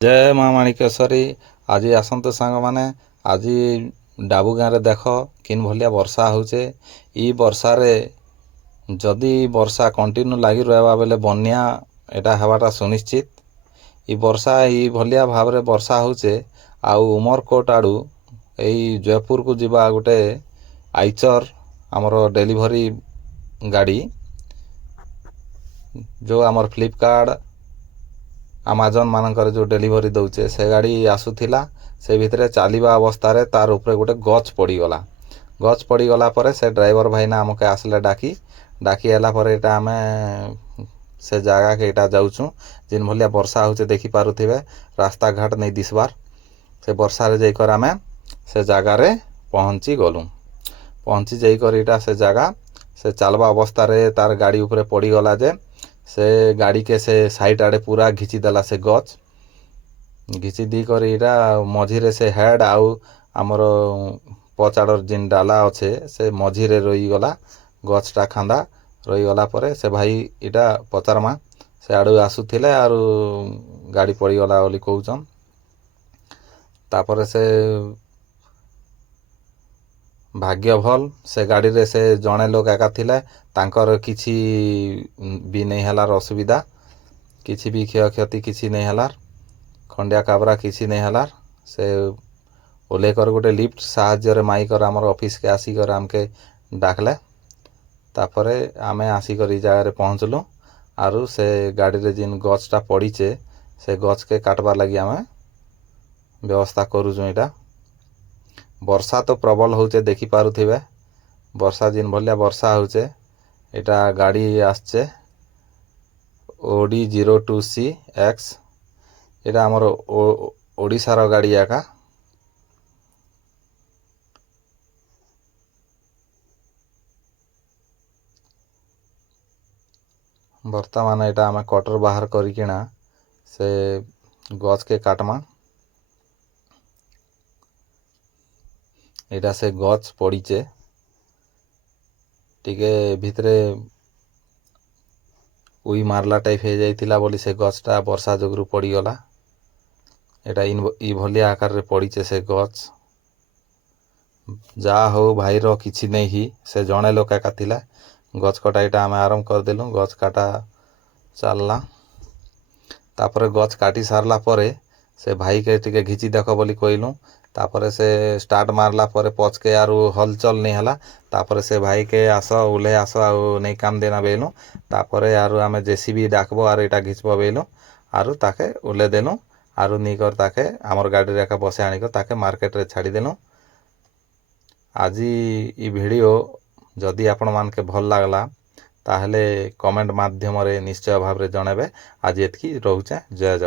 जय माँ माणिकेश्वरी। आज आसतु सांग मैंने आज डाबू गाँव में देख किन भलिया वर्षा होचे। ई वर्षारे जदि वर्षा कंटिन्यू लगी रहा बेले बन्या एटा हवाटा सुनिश्चित। ई वर्षा ई भलिया भाव में वर्षा होचे। आउ उमरकोट आड़ू यही जयपुर को जीवा गोटे आइचर आमर डेलीवरी गाड़ी जो आमर फ्लिपकार्ट आमाजन मानकर जो डेलीवरी दौचे से गाड़ी आसुथिला। से भितर चलवा अवस्था तार उपरे गोटे गच पड़गला। गच पड़गला पर से ड्राइवर भाईना आमके आसले डाकी डाकी आला पर एटा आमे से जगह के एटा जाऊँ जिन भलिया वर्षा होचे देखी पारुथिबे रास्ता घाट नहीं दिसबार। से वर्षा रे जाकर आमे से जगार पहुँची गलु। पहुँची जाकर एटा से जगह से चलवा अवस्था रे तार गाड़ी उपरे पड़गला जे से गाड़ी के से साइड आड़े पूरा घिची देला। से गच घिची दी कर इटा मझीरे से हेड आउ आमर पचाड़र जिन डाला अच्छे से मझीरे रही गला। गचटा खांदा रही गला परे से भाई इटा पचारमा से आड़ू आसुथिले आर गाड़ी पड़गला बोली कहउछन। तापर से भाग्य भल से गाड़ी रे से जड़े लोग एका थिले तांकर किछि भी नहीं हलार असुविधा किछि भी क्षयक्षति किछि नहीं हलार खंडिया काबरा किछि नहीं हलार। से ओलेकर गोटे लिफ्ट साहाଯ୍य माइकर आमर ऑफिस के आसिकर आमके डाकले। तापरे आमे आसिकर ई जगह पहुँचलु आरु से गाड़ी रे जिन गचटा पड़ीचे से गच के काटबार लगी आमे व्यवस्था करूँ। इटा वर्षा तो प्रबल होचे देखी पारुथिबे। वर्षा जिन भलिया वर्षा होचे एटा गाड़ी आसचे ओडी 02CX एटा आमर ओडिशार गाड़ी एका। वर्तमान एटा आमे कटर बाहर करिकिना से गच के काटमा। एटा से गच पड़ीचे टिके भितरे उई मारला टाइप हो जाइतिला बोली से गचटा वर्षा जोगरू पड़गला। एटा ई भलिया आकार रे पड़ीचे से गच जा हो भाई रो किछि नहीं ही से जड़े लोक एका थिला। गच कटा एटा आमे आरंभ कर देलु। गच काटा चलला तापरे गच काटी सारला परे से भाई के टिके घिची देख बोली कहलु। तापरे से स्टार्ट मारला परे पच के आरु हलचल नहीं हला। तापरे से भाई के आस उले आस आउ नहीं काम देना बेलु। तापरे आरु आमे जेसीबी डाकबो आरु एटा घिचबो बेलु आरु ताके उले देनु आरु निकर ताके आमर गाड़ी रे का बसे आनिकर ताके मार्केट रे छाड़ी देनु। आज ई वीडियो जदि आपण मान के भल लागला ताहले कमेंट माध्यम रे निश्चय भाव रे जणेबे। आज एतकी रहउचे। जय जवान।